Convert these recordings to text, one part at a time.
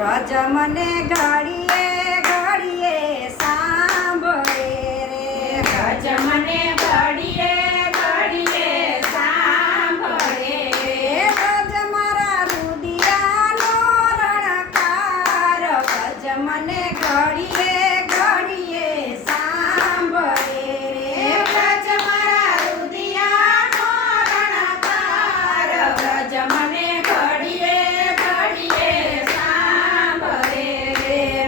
વ્રજ મને ઘડીએ ઘડીએ સાંભળે રે વ્રજ મને ઘડીએ ઘડીએ સાંભળે વ્રજ મારા રુદિયાનો રણકાર વ્રજ મને ઘડીએ ઘડીએ સાંભળે રે વ્રજ મારા રુદિયાનો રણકાર વ્રજ મને ઘડીએ ઘડીએ સાંભળે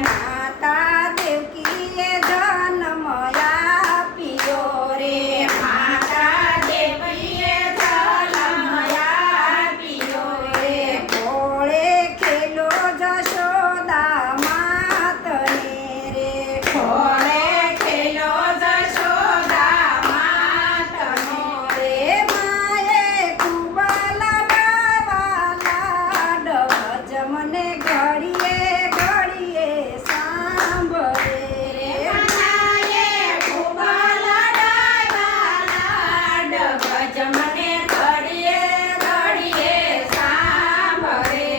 માતા દેવકીએ જન્મ આપ્યો રે માતા દેવીએ જન્મ આપ્યો રે ભોળે ખેલો જશોદા માતને રે ઘોડે ખેલો જશોદા માતનો રે માએ ખૂબ લડાવા લાડ વ્રજ મને ઘડીએ ઘડીએ સાંભળે રે માએ ખૂબ લડાવ્યા લાડ વ્રજ મને ઘડીએ ઘડીએ સાંભળે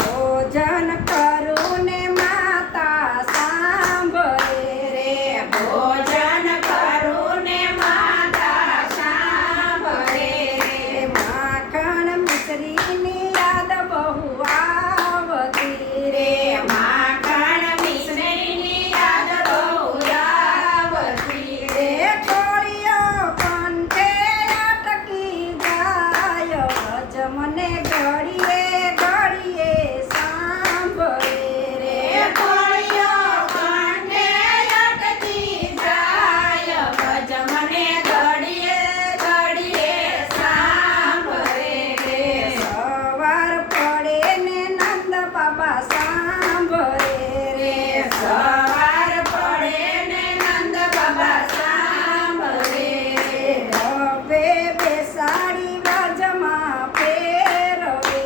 ભોજન કરું ને માતા સાંભળે રે ભોજન કરું ને માતા સાંભળે માખણ મિશ્રીની યાદ બહુ આવતી રે માખણ મિશ્રીની યાદ બહુ આવતી રે કોળિયો કંઠે અટકી જાય વ્રજ મને ઘડીએ ઘડીએ સાંભળે રે કોળિયો કંઠે અટકી જાય વ્રજ મને ઘડીએ ઘડીએ સાંભળે સવાર પડે ને નંદ બાબા સાંભળે રે સવાર પડે ને નંદ બાબા સાંભળે હવે બેસાડી વ્રજમાં ફેરવે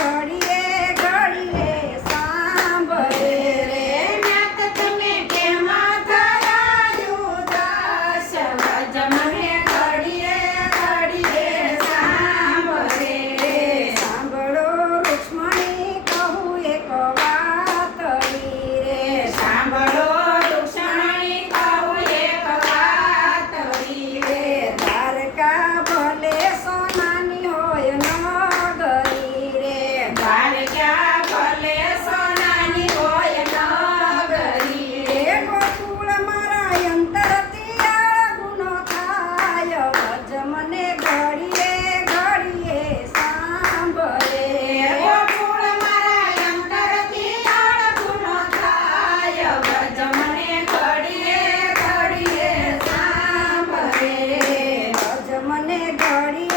ઘડીએ ઘડીએ સાંભળે રે નાથ તમે કેમ થયા ઉદાસ ભજ મને ઘડીએ ઘડીએ સાંભળે સાંભળો રૂક્ષ્મણી કહું એક વાત રે સાંભળો રૂક્ષણી કહું એક વાત રે દ્વારકા ભલે સોનાની હોય નગરી રે દ્વારકા ભલે સોનાની હોય નગરી રે ગોકુળ મારા અંતરથી આળગુનો થાય ભજ મને ઘડીએ ઘડીએ સાંભળે ગોકુળ મારા અંતરથી અળગુનો થાય ભજ મને ઘડીએ ઘડીએ સાંભળે ભજ મને ઘડીએ